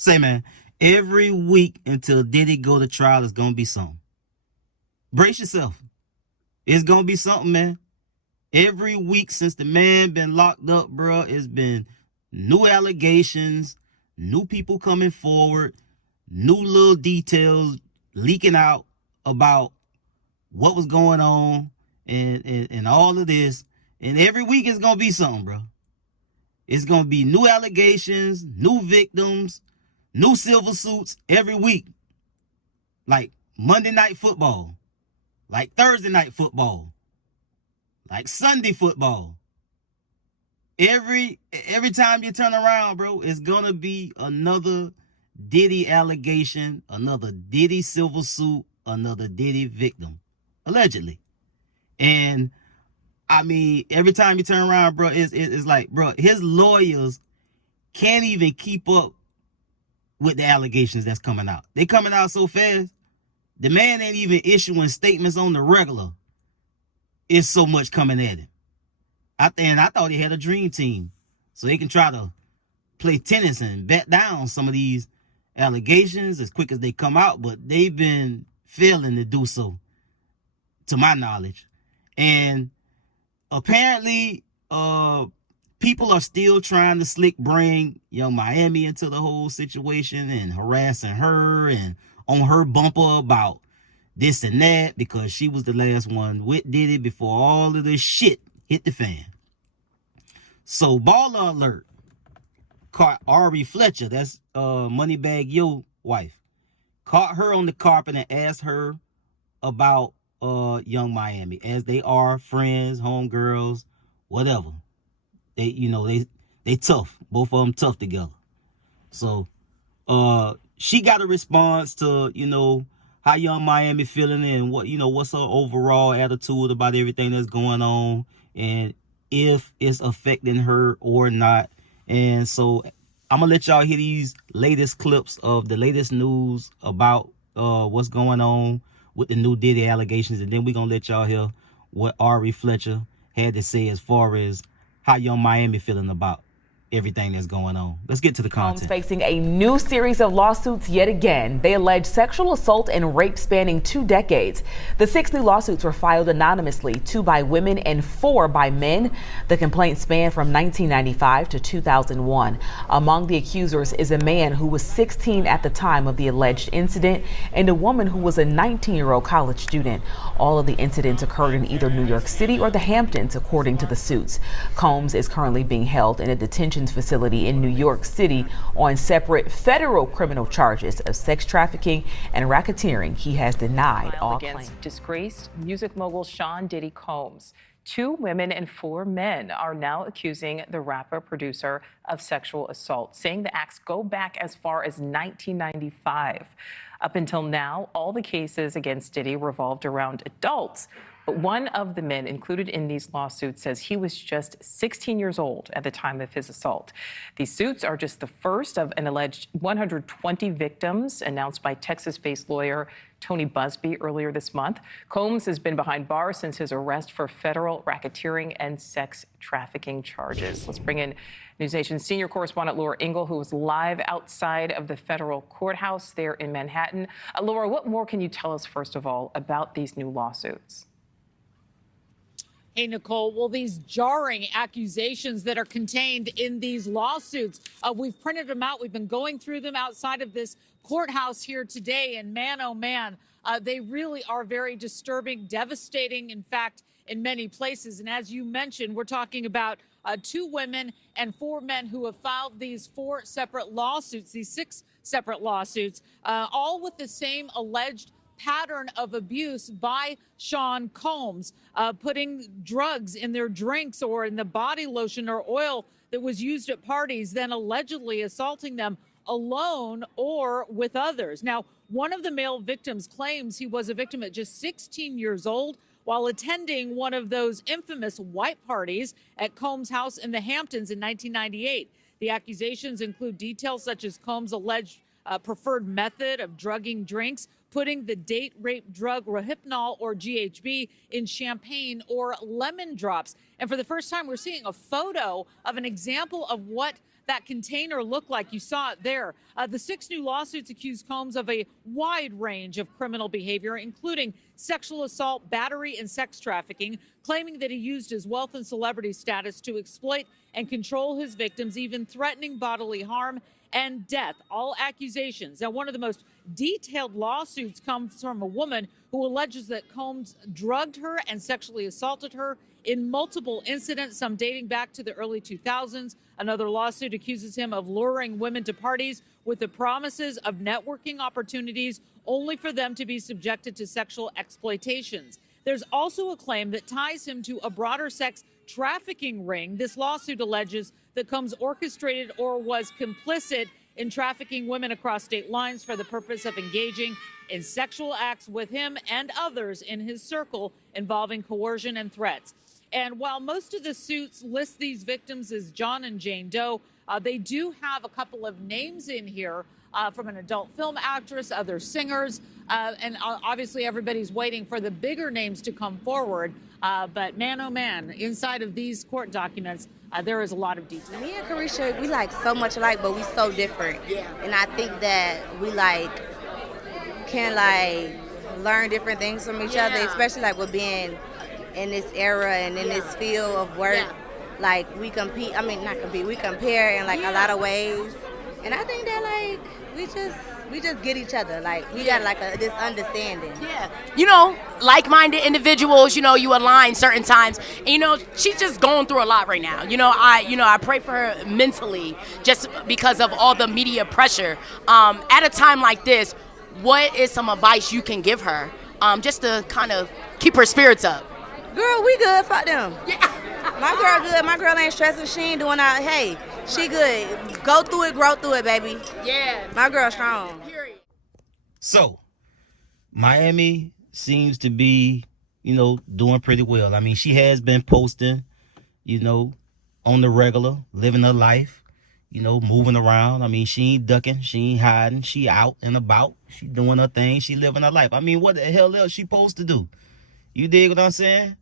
Say, man, every week until Diddy go to trial is gonna be something. Brace yourself. It's gonna be something, man. Every week since the man been locked up, bro, it's been new allegations, new people coming forward, new little details leaking out about what was going on and all of this. And every week it's gonna be something, bro. It's gonna be new allegations, new victims, new silver suits every week. Like Monday Night Football, like Thursday Night Football, like Sunday football. Every time you turn around, bro, it's gonna be another Diddy allegation, another Diddy silver suit, another Diddy victim, allegedly. And I mean, every time you turn around, bro, it's like, bro, his lawyers can't even keep up with the allegations that's coming out. They coming out so fast. The man ain't even issuing statements on the regular. It's so much coming at him. I thought he had a dream team so he can try to play tennis and bet down some of these allegations as quick as they come out, but they've been failing to do so, to my knowledge. And apparently, people are still trying to slick bring Yung Miami into the whole situation and harassing her and on her bumper about this and that because she was the last one with Diddy before all of this shit hit the fan. So, baller alert, caught ARI FLETCHER, that's MoneybaggYo wife, caught her on the carpet and asked her about Yung Miami, as they are friends, homegirls, whatever. They tough. Both of them tough together. So she got a response to, how Yung Miami feeling and what's her overall attitude about everything that's going on and if it's affecting her or not. And so I'm gonna let y'all hear these latest clips of the latest news about what's going on with the new Diddy allegations, and then we're gonna let y'all hear what ARI FLETCHER had to say as far as how Yung Miami feeling about everything that's going on. Let's get to the content. Combs facing a new series of lawsuits yet again. They allege sexual assault and rape spanning 2 decades. The 6 new lawsuits were filed anonymously, 2 by women and 4 by men. The complaints span from 1995 to 2001. Among the accusers is a man who was 16 at the time of the alleged incident and a woman who was a 19-year-old college student. All of the incidents occurred in either New York City or the Hamptons, according to the suits. Combs is currently being held in a detention facility in New York City on separate federal criminal charges of sex trafficking and racketeering. He has denied all claims. Disgraced music mogul Sean Diddy Combs. 2 women and 4 men are now accusing the rapper producer of sexual assault, saying the acts go back as far as 1995. Up until now, all the cases against Diddy revolved around adults. But one of the men included in these lawsuits says he was just 16 years old at the time of his assault. These suits are just the first of an alleged 120 victims announced by Texas-based lawyer Tony Busby earlier this month. Combs has been behind bars since his arrest for federal racketeering and sex trafficking charges. Let's bring in NewsNation's senior correspondent Laura Ingle, who is live outside of the federal courthouse there in Manhattan. Laura, what more can you tell us, first of all, about these new lawsuits? Hey, Nicole. Well, these jarring accusations that are contained in these lawsuits, we've printed them out. We've been going through them outside of this courthouse here today. And man, oh man, they really are very disturbing, devastating, in fact, in many places. And as you mentioned, we're talking about 2 women and 4 men who have filed these 4 separate lawsuits, these 6 separate lawsuits, all with the same alleged pattern of abuse by Sean Combs, putting drugs in their drinks or in the body lotion or oil that was used at parties, then allegedly assaulting them alone or with others. Now, one of the male victims claims he was a victim at just 16 years old while attending one of those infamous white parties at Combs' house in the Hamptons in 1998. The accusations include details such as Combs' alleged preferred method of drugging drinks, putting the date rape drug Rohypnol or GHB in champagne or lemon drops. And for the first time, we're seeing a photo of an example of what that container looked like. You saw it there. The 6 new lawsuits accuse Combs of a wide range of criminal behavior, including sexual assault, battery, and sex trafficking, claiming that he used his wealth and celebrity status to exploit and control his victims, even threatening bodily harm and death. All accusations. Now, one of the most detailed lawsuits comes from a woman who alleges that Combs drugged her and sexually assaulted her in multiple incidents, some dating back to the early 2000s. Another lawsuit accuses him of luring women to parties with the promises of networking opportunities, only for them to be subjected to sexual exploitations. There's also a claim that ties him to a broader sex trafficking ring. This lawsuit alleges that Combs orchestrated or was complicit in trafficking women across state lines for the purpose of engaging in sexual acts with him and others in his circle involving coercion and threats. And while most of the suits list these victims as John and Jane Doe, they do have a couple of names in here from an adult film actress, other singers, and obviously everybody's waiting for the bigger names to come forward. But man, oh man, inside of these court documents, there is a lot of detail. Me and Carisha, we like so much alike, but we so different. Yeah. And I think that we can learn different things from each other, especially like with being in this era and in this field of work. Yeah. Like we compete, not compete, we compare in like a lot of ways. And I think that we just get each other. Like we got this understanding. Yeah. You know, like-minded individuals, you align certain times. And she's just going through a lot right now. I pray for her mentally just because of all the media pressure. At a time like this, what is some advice you can give her just to kind of keep her spirits up? Girl, we good. Fuck them. Yeah. My girl good. My girl ain't stressing. She ain't doing all. Hey, she good. Go through it, grow through it, baby. Yeah. My girl strong. Period. So, Miami seems to be, doing pretty well. I mean, she has been posting, on the regular, living her life, moving around. I mean, she ain't ducking, she ain't hiding, she out and about, she doing her thing, she living her life. I mean, what the hell else she supposed to do? You dig what I'm saying?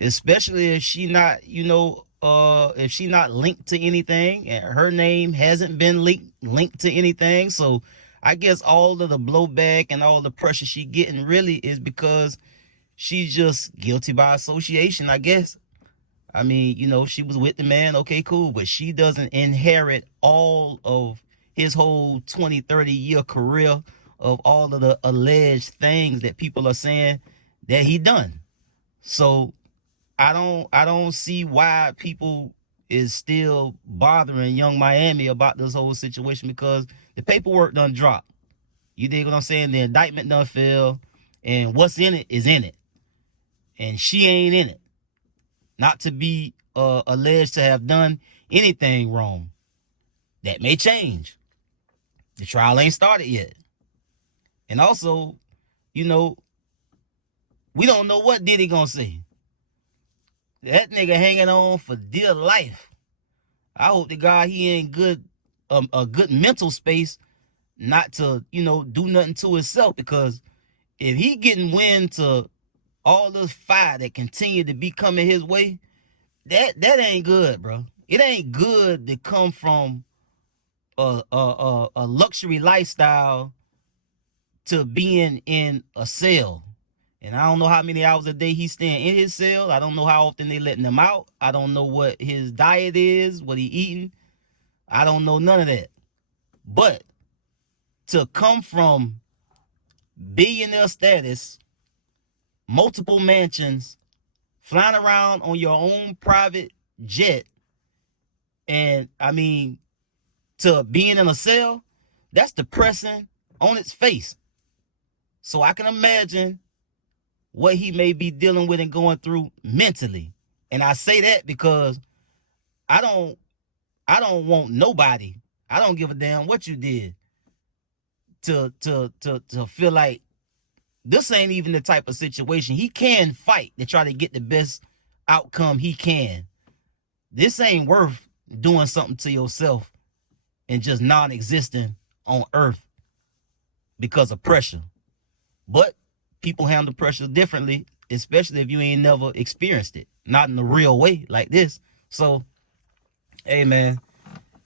Especially if she not, if she not linked to anything and her name hasn't been linked to anything. So I guess all of the blowback and all the pressure she getting really is because she's just guilty by association, I guess. I mean, she was with the man. Okay, cool. But she doesn't inherit all of his whole 20, 30-year career of all of the alleged things that people are saying that he done. So I don't see why people is still bothering Young Miami about this whole situation, because the paperwork done dropped. You dig what I'm saying? The indictment done fell, and what's in it is in it. And she ain't in it. Not to be alleged to have done anything wrong. That may change. The trial ain't started yet. And also, we don't know what Diddy gonna say. That nigga hanging on for dear life. I hope to God he ain't a good mental space not to, do nothing to himself, because if he getting wind to all this fire that continue to be coming his way, that ain't good, bro. It ain't good to come from a luxury lifestyle to being in a cell. And I don't know how many hours a day he's staying in his cell. I don't know how often they letting him out. I don't know what his diet is, what he eating. I don't know none of that. But to come from billionaire status, multiple mansions, flying around on your own private jet, and to being in a cell, that's depressing on its face. So I can imagine what he may be dealing with and going through mentally. And I say that because I don't want nobody, I don't give a damn what you did, to feel like this ain't even the type of situation. He can fight to try to get the best outcome he can. This ain't worth doing something to yourself and just non-existent on earth because of pressure. But people handle pressure differently, especially if you ain't never experienced it. Not in a real way like this. So, hey man,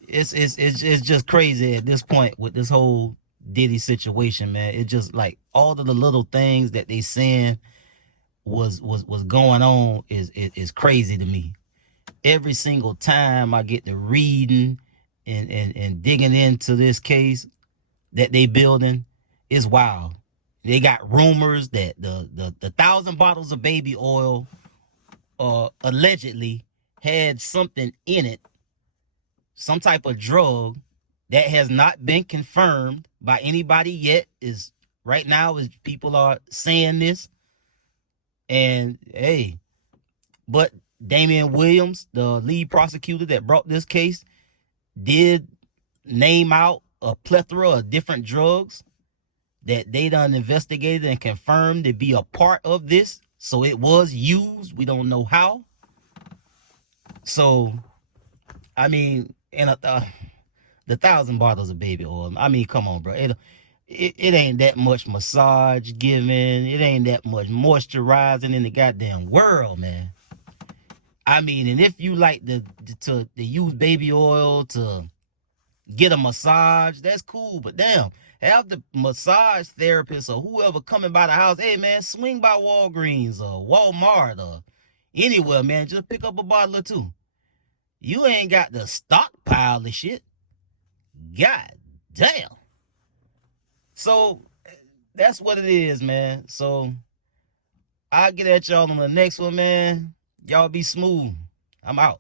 it's just crazy at this point with this whole Diddy situation, man. It just like all of the little things that they saying was going on is crazy to me. Every single time I get to reading and digging into this case that they building, it's wild. They got rumors that the 1,000 bottles of baby oil allegedly had something in it, some type of drug that has not been confirmed by anybody yet. Is right now as people are saying this. And hey, but Damian Williams, the lead prosecutor that brought this case, did name out a plethora of different drugs that they done investigated and confirmed to be a part of this. So it was used. We don't know how. So, I mean, and the 1,000 bottles of baby oil. I mean, come on, bro. It ain't that much massage giving. It ain't that much moisturizing in the goddamn world, man. I mean, and if you like to use baby oil to get a massage, that's cool. But damn, have the massage therapist or whoever coming by the house, hey man, swing by Walgreens or Walmart or anywhere, man. Just pick up a bottle or two. You ain't got the stockpile of shit. God damn. So that's what it is, man. So I'll get at y'all on the next one, man. Y'all be smooth. I'm out.